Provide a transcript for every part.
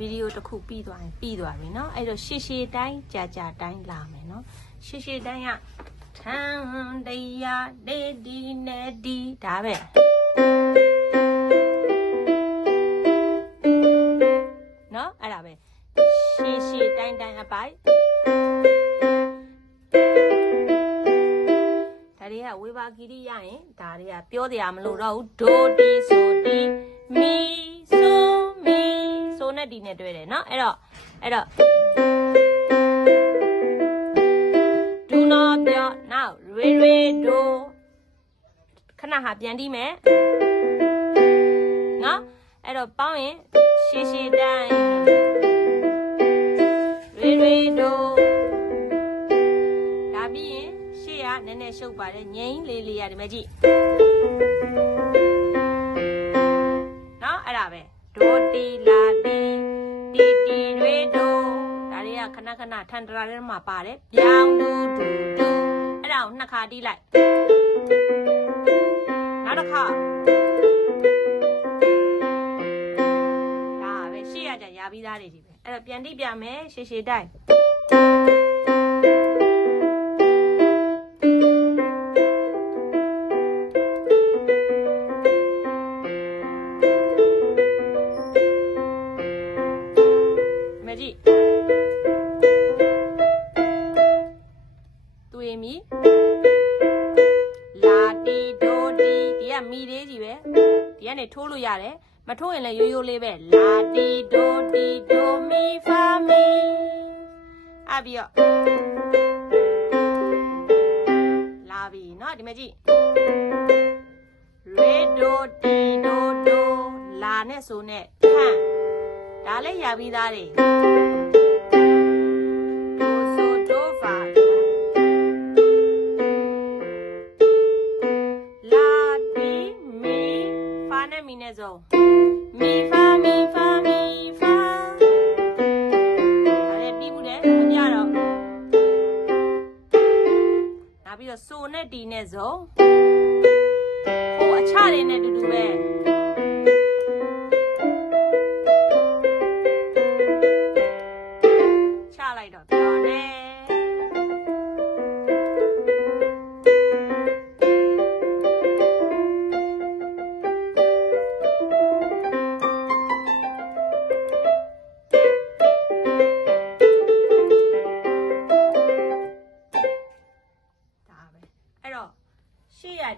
ဗီဒီယိုတစ်ခုပြီးသွားရင်ပြီးသွားပြီเนาะအဲ့တော့ရှေ့ရှေ့တိုင်းကြာကြာတိုင်းလာမယ်เนาะရှေ့ရှေ့တိုင်းကထန်တရားဒေဒီနေဒီဒါပဲเนาะအဲ့ဒါပဲရှေ့ရှေ့တိုင်းတိုင်းအပိုက်ဒါတွေကဝေဘာဂီရိရရင်ဒါတွေကပြောတရားမလို့တော့ဘူးဒိုတီဆိုတီမီဆိုမီဆို နဲ့ဒီနဲ့တွဲတယ်เนาะအဲ့တော့အဲ့တော့ဒူနော်ပြောနောက်ရေရေဒိုခဏဟာပြန်တီးမယ်เนาะအဲ့တော့ပေါင်းရင်ရှေ့ရှေ့တိုင်းရေရေဒိုဒါပြီးရင်ရှေ့ကနည်းနည်းရှုပ်ပါတယ်ငိမ့်လေးလေးရတယ်မကြည့်เนาะအဲ့ဒါပဲဒိုတီလာ ခဏခဏထန်တရာထဲမှာပါတယ်ပြောင်းဒူဒူဒူအဲ့ဒါကိုနှစ်ခါတီးလိုက်နောက်တစ်ခါဒါပဲရှေ့ရကြရပြီးသားတွေကြီးပဲအဲ့တော့ပြန်တိပြမယ်ရှေ့ရှေ့တိုင်း ဒီကမီလေးကြီးပဲဒီကနေထိုးလို့ရတယ်မထိုးရင်လည်းရိုးရိုးလေးပဲလာတီဒိုတီဒိုမီဖာမီအပြီးတော့လာပြီเนาะဒီမကြည့်ရေဒိုတီဒိုဒိုလာနဲ့ဆိုနဲ့ဖန်ဒါလည်းရပြီးသားတွေဒို ဖာနဲ့မီနဲ့ဆုံးမီဖာမီဖာမီဖာဒါလည်းပြီးဘူးလေမပြတော့နောက်ပြီးတော့ဆိုနဲ့တီနဲ့ဆုံးဟိုအချတွေနဲ့တူတူပဲ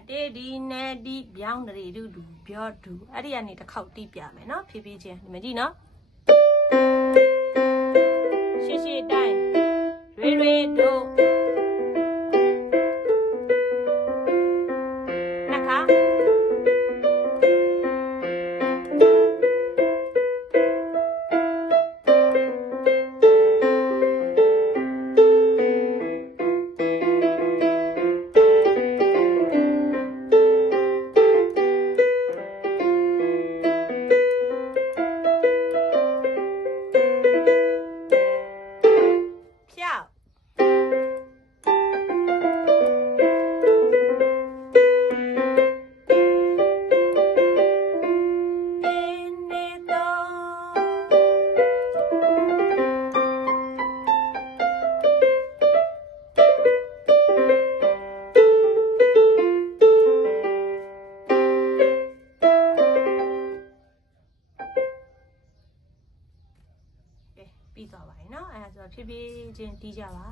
တေးဒီနေဒီပြောင်းတွေဒူဒူပြောဒူအဲ့ဒီကနေတစ်ခေါက်တီးပြမယ်နော်ဖြည်းဖြည်းချင်းဒီမကြည့်နော်ရှေ့ရှေ့တိုင်းရေရေဒို ပြီးသွားပါပြီเนาะအဲဒါဆိုတော့ဖြည်းဖြည်းချင်းတီးကြပါ